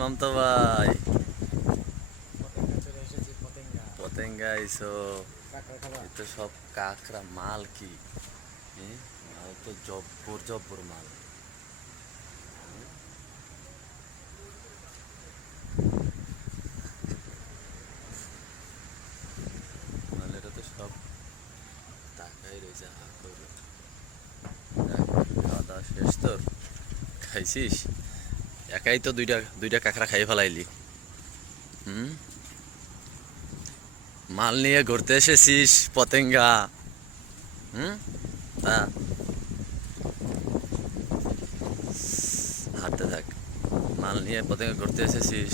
মমতা ভাই, পতেঙ্গা চলে এসেছি, পতেঙ্গা। পতেঙ্গা আইসো। কাঁকড়া খাবা? এ তো সব কাঁকড়া, মাল কি? হ্যাঁ, মাল তো জব্বর জব্বর মাল। মাল এটা তো সব তাকাই রয়েছে হা করে। যাক, খাওয়া দাওয়া শেষ তোর? খাইছিস? একাই তো দুইটা দুইটা কাঁকড়া খাই ফেলাইলি। হুম, মাল নিয়ে ঘুরতে এসেছিস পতেঙ্গা? হুম, হ্যাঁ, হাঁটতে থাক। মাল নিয়ে পতেঙ্গা ঘুরতে এসেছিস?